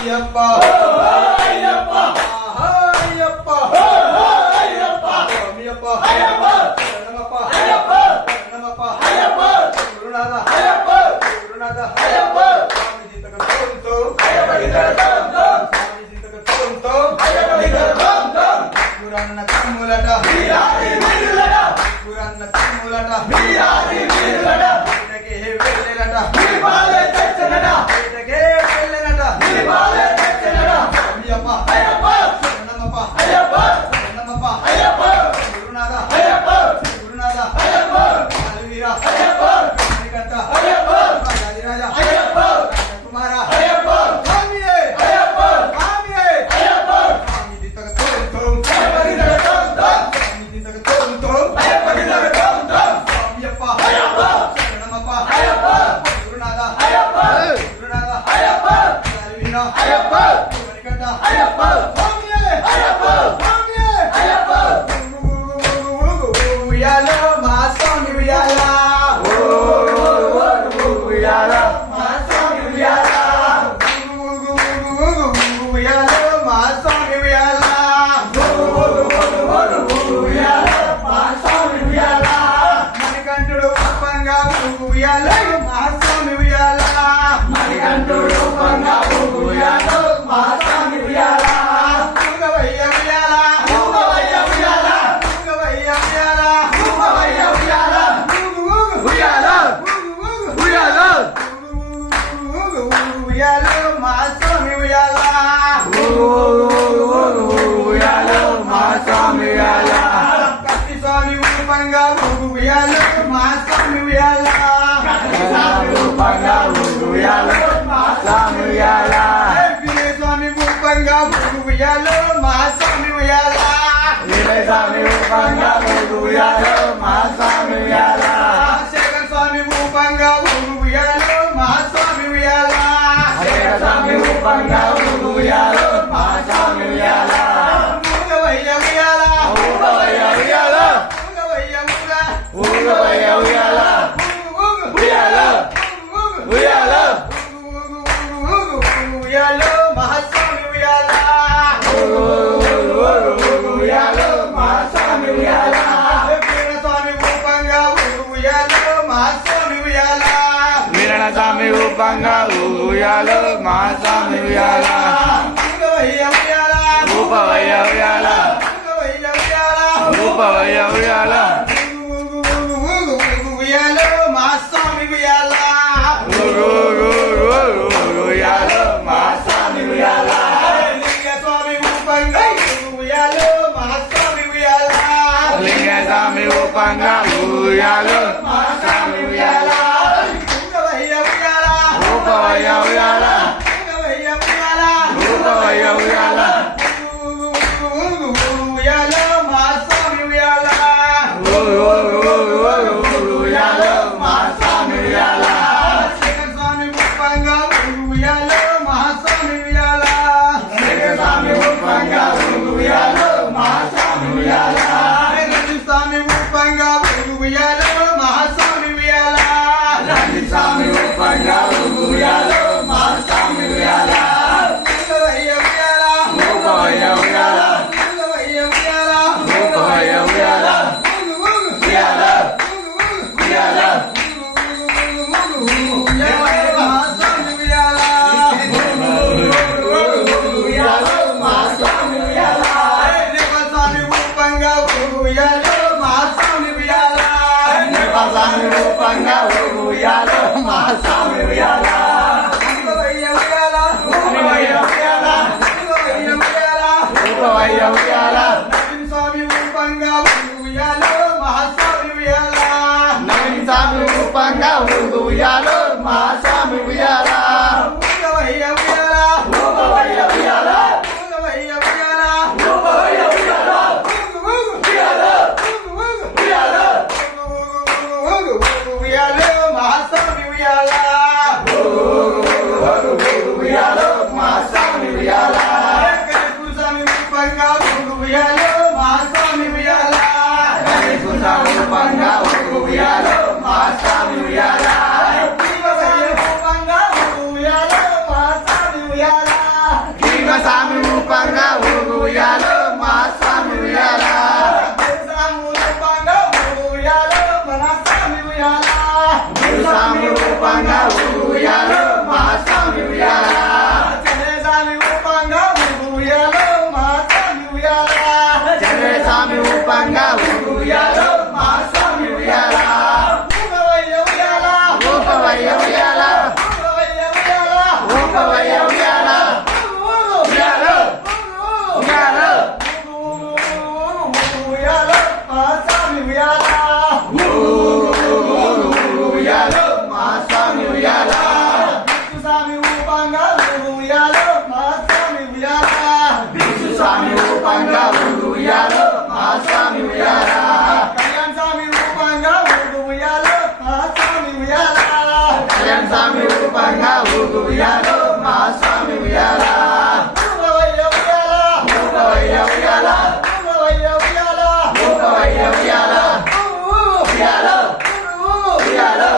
అయ్యప్ప అయ్యప్ప అయ్యప్ప అయ్యప్ప అయ్యప్ప అయ్యప్ప శరణమప్ప అయ్యప్ప శరణమప్ప అయ్యప్ప గురునాథ అయ్యప్ప గురునాథ అయ్యప్ప స్వామి జీతక తోంతో అయ్యప్ప గిద్దరు తోం స్వామి జీతక తోంతో అయ్యప్ప గిద్దరు తోం గురన్న తమ్ములట వీరాది వీరులట గురన్న తమ్ములట వీరాది వీరులట బయటకే వెళ్ళెనట దీపాలే తెచ్చనట బయటకే వెళ్ళెనట దీపాలే తెచ్చనట అయ్యప్ప అయ్యప్ప శరణమప్ప అయ్యప్ప శరణమప్ప అయ్యప్ప గురునాథ అయ్యప్ప గురునాథ అయ్యప్ప అలవీరా అయ్యప్ప మణికంఠ అయ్యప్ప రాజరాజ అయ్యప్ప కుమార అయ్యప్ప స్వామియే అయ్యప్ప స్వామియే అయ్యప్ప స్వామి జీతక తోంతో అయ్యప్ప గిద్దరు తోం స్వామి జీతక తోంతో అయ్యప్ప గిద్దరు తోం స్వామియప్ప అయ్యప్ప శరణమప్ప అయ్యప్ప గురునాథ అయ్యప్ప గురునాథ అయ్యప్ప అలవీరా అయ్యప్ప మణికంఠ అయ్యప్ప స్వామియే అయ్యప్ప స్వామియే అయ్యప్ప ఉయ్యాలో మా స్వామి ఉయ్యాల ఉయ్యాల మా స్వామి ఉయ్యాల ఉయ్యాలో మా స్వామి ఉయ్యాల ఉయ్యాల మా స్వామి ఉయ్యాల మణికంఠుడు అప్పంగా ఉయ్యాలో మా స్వామి ఉయ్యాల మణికంఠుడు రూపంగా ఉయ్యాల మా స్వామి ఉయ్యాల ఊగవయ్య ఉయ్యాల ఊగవయ్య ఉయ్యాల ఊగవయ్య ఉయ్యాల ఊగవయ్య ఉయ్యాల ఊగు ఊగు ఉయ్యాల ఊగు ఊగు ఉయ్యాల ఉయ్యాలో మా స్వామి ఉయ్యాల ఉయ్యాల మా స్వామి ఉయ్యాల కత్తి స్వామి రూపంగా ఉయ్యాలో మా స్వామి ఉయ్యాల రూపంగా ఉయ్యాల మా స్వామి ఉయ్యాల వీరే స్వామి రూపంగా ఉయ్యాలో మా స్వామి ఉయ్యాల స్వామి రూపంగా ఉయ్యాల మా స్వామి ఉయ్యాల శేఖర్ స్వామి రూపంగా ఉయ్యాలో మా స్వామి ఉయ్యాల స్వామి రూపంగా ఉయ్యాల మా స్వామి ఉయ్యాల ఊగవయ్య ఉయ్యాల ఊగవయ్య ఉయ్యాల ఊగవయ్య ఉయ్యాల ఊగవయ్య ఉయ్యాల ఊగు ఉయ్యాల ఊగు ఉయ్యాల ఉయ్యాలో మహాస్వామి ఉయ్యాల ఉయ్యాల మా స్వామి ఉయ్యాల వీర స్వామి రూపంగా ఉయ్యాలో మహాస్వామి ఉయ్యాల వీరణ స్వామి రూపంగా ఉయ్యాల మా స్వామి ఉయ్యాల ఊగవయ్య ఉయ్యాల రూపవయ్య ఉయ్యాల ఊగవయ్య ఉయ్యాల రూపవయ్య ఉయ్యాల ఉయ్యాలో మహాస్వామి ఉయ్యాల ఉయ్యాల మా స్వామి ఉయ్యాల లింగ స్వామి రూపంగా ఉయ్యాలో మహాస్వామి ఉయ్యాల లింగ స్వామి రూపంగా ఉయ్యాల మా స్వామి ఉయ్యాల ఊగవయ్య ఉయ్యాల రూపవయ్య ఉయ్యాల ఊగవయ్య ఉయ్యాల రూపవయ్య ఉయ్యాల ఉయ్యాలో మహాస్వామి ఉయ్యాల ఉయ్యాల మా స్వామి ఉయ్యాల శేఖర్ స్వామి రూపంగా ఉయ్యాలో మహాస్వామి ఉయ్యాల స్వామి రూపంగా ఉయ్యాల మా స్వామి ఉయ్యాల స్వామి రూపంగా ఉయ్యాలో మహా ఉయ్యాలో మా స్వామి ఉయ్యాలా స్వామి రూపంగా ఉయ్యాలో మా స్వామి ఉయ్యాలా చంద్ర స్వామి రూపంగా ఉయ్యాలో మా స్వామి ఉయ్యాలా ఊపవయ్య ఉయ్యాలా ఊపవయ్య ఉయ్యాలా ఉయ్యాలో ఉయ్యాలో ఉయ్యాలో మా స్వామి ఉయ్యాలా విష్ణు స్వామి రూపంగా ఉయ్యాలో మా స్వామి ఉయ్యాలా కళ్యాణ్ స్వామి రూపంగా ఉయ్యాలో మా స్వామి ఉయ్యాలా ఊపవయ్య ఉయ్యాలా ఊపవయ్య ఉయ్యాలా ఉయ్యాలో ఉయ్యాలో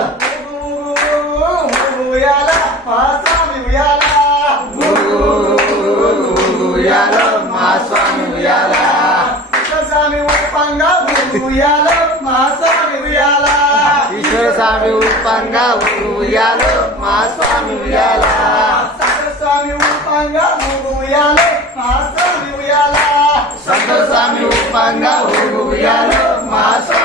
ఉయ్యాలో మా స్వామి ఉయ్యాలా ఈశ్వర స్వామి రూపంగా ఉయ్యాలో మా స్వామి ఉయ్యాలా సంతోష స్వామి రూపంగా ఉయ్యాలో మా స్వామి